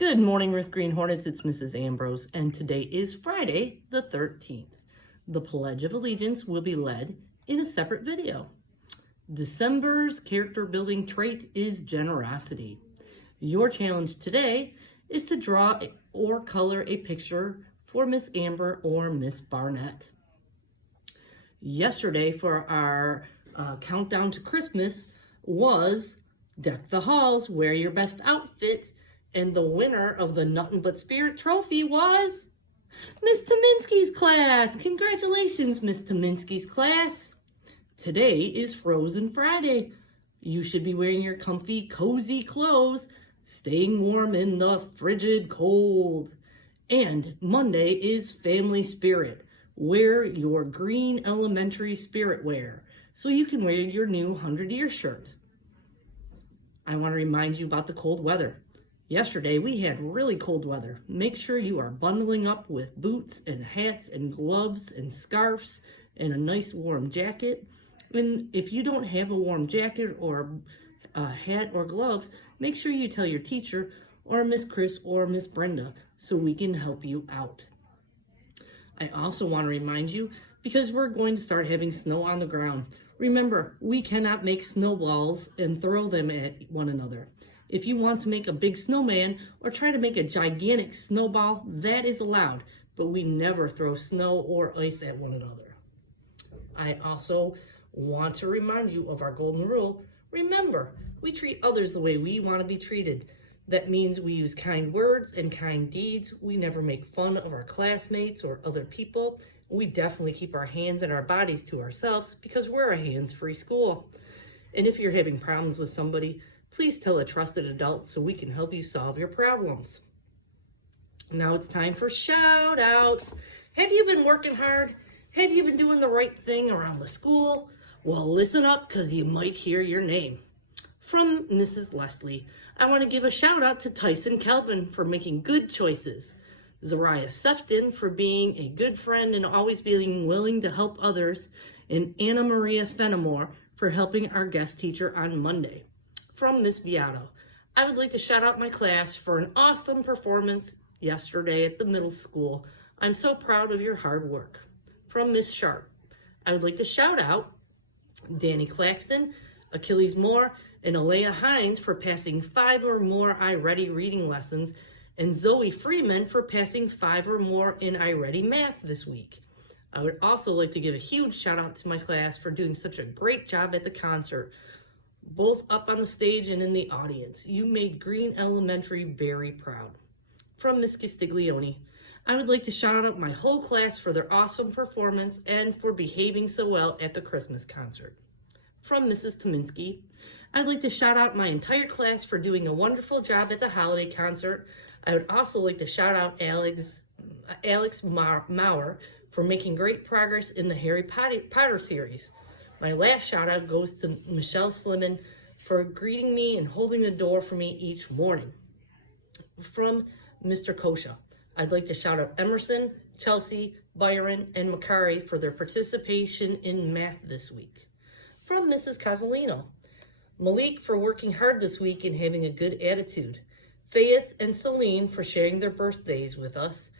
Good morning, Ruth Green Hornets. It's Mrs. Ambrose, and today is Friday, the 13th. The Pledge of Allegiance will be led in a separate video. December's character building trait is generosity. Your challenge today is to draw or color a picture for Miss Amber or Miss Barnett. Yesterday, for our countdown to Christmas, was Deck the Halls, Wear Your Best Outfit. And the winner of the Nuttin' But Spirit trophy was Miss Tominski's class. Congratulations, Miss Tominski's class. Today is Frozen Friday. You should be wearing your comfy, cozy clothes, staying warm in the frigid cold. And Monday is Family Spirit. Wear your green elementary spirit wear so you can wear your new 100-year shirt. I want to remind you about the cold weather. Yesterday, we had really cold weather. Make sure you are bundling up with boots and hats and gloves and scarves and a nice warm jacket. And if you don't have a warm jacket or a hat or gloves, make sure you tell your teacher or Miss Chris or Miss Brenda so we can help you out. I also want to remind you, because we're going to start having snow on the ground. Remember, we cannot make snowballs and throw them at one another. If you want to make a big snowman or try to make a gigantic snowball, that is allowed, but we never throw snow or ice at one another. I also want to remind you of our golden rule. Remember, we treat others the way we want to be treated. That means we use kind words and kind deeds. We never make fun of our classmates or other people. We definitely keep our hands and our bodies to ourselves because we're a hands-free school. And if you're having problems with somebody, please tell a trusted adult so we can help you solve your problems. Now it's time for shout outs. Have you been working hard? Have you been doing the right thing around the school? Well, listen up because you might hear your name. From Mrs. Leslie, I want to give a shout out to Tyson Kelvin for making good choices, Zariah Sefton for being a good friend and always being willing to help others, and Anna Maria Fenimore for helping our guest teacher on Monday. From Miss Viato, I would like to shout out my class for an awesome performance yesterday at the middle school. I'm so proud of your hard work. From Miss Sharp, I would like to shout out Danny Claxton, Achilles Moore, and Alea Hines for passing 5 or more iReady reading lessons, and Zoe Freeman for passing 5 or more in iReady math this week. I would also like to give a huge shout out to my class for doing such a great job at the concert, both up on the stage and in the audience. You made Green Elementary very proud. From Miss Castiglione, I would like to shout out my whole class for their awesome performance and for behaving so well at the Christmas concert. From Mrs. Tominski, I'd like to shout out my entire class for doing a wonderful job at the holiday concert. I would also like to shout out Alex Maurer for making great progress in the Harry Potter series. My last shout out goes to Michelle Slimman for greeting me and holding the door for me each morning. From Mr. Kosha, I'd like to shout out Emerson, Chelsea, Byron, and Makari for their participation in math this week. From Mrs. Casalino, Malik for working hard this week and having a good attitude. Faith and Celine for sharing their birthdays with us.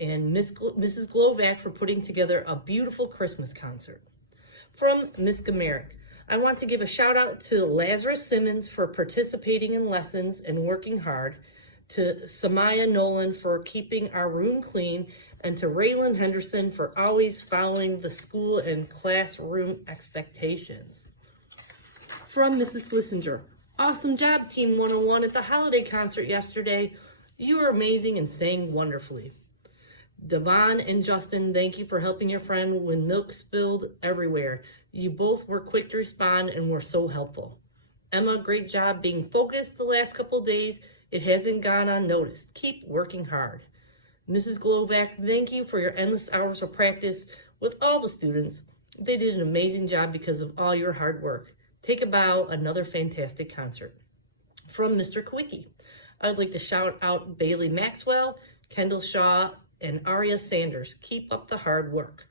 And Mrs. Glovac for putting together a beautiful Christmas concert. From Miss Gamerick, I want to give a shout out to Lazarus Simmons for participating in lessons and working hard, to Samaya Nolan for keeping our room clean, and to Raylan Henderson for always following the school and classroom expectations. From Mrs. Slissinger, awesome job, Team 101 at the holiday concert yesterday. You were amazing and sang wonderfully. Devon and Justin, thank you for helping your friend when milk spilled everywhere. You both were quick to respond and were so helpful. Emma, great job being focused the last couple days. It hasn't gone unnoticed. Keep working hard. Mrs. Glovac, thank you for your endless hours of practice with all the students. They did an amazing job because of all your hard work. Take a bow, another fantastic concert. From Mr. Kowicki, I would like to shout out Bailey Maxwell, Kendall Shaw, and Aria Sanders. Keep up the hard work.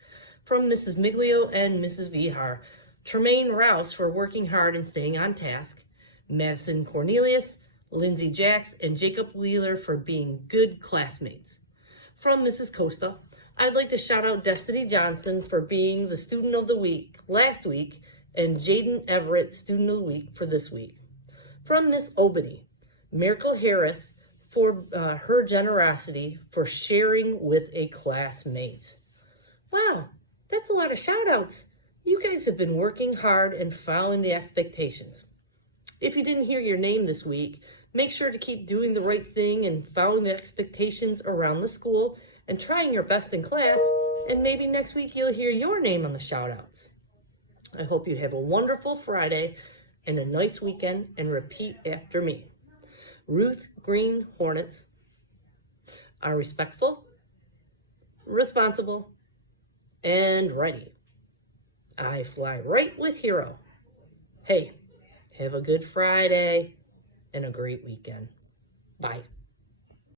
From Mrs. Miglio and Mrs. Vihar, Tremaine Rouse for working hard and staying on task, Madison Cornelius, Lindsay Jacks, and Jacob Wheeler for being good classmates. From Mrs. Costa, I'd like to shout out Destiny Johnson for being the Student of the Week last week and Jaden Everett Student of the Week for this week. From Miss Obany, Miracle Harris for her generosity for sharing with a classmate. Wow, that's a lot of shout outs. You guys have been working hard and following the expectations. If you didn't hear your name this week, make sure to keep doing the right thing and following the expectations around the school and trying your best in class, and maybe next week you'll hear your name on the shout outs. I hope you have a wonderful Friday and a nice weekend, and repeat after me. Ruth Green Hornets are respectful, responsible, and ready. I fly right with Hero. Hey, have a good Friday and a great weekend. Bye.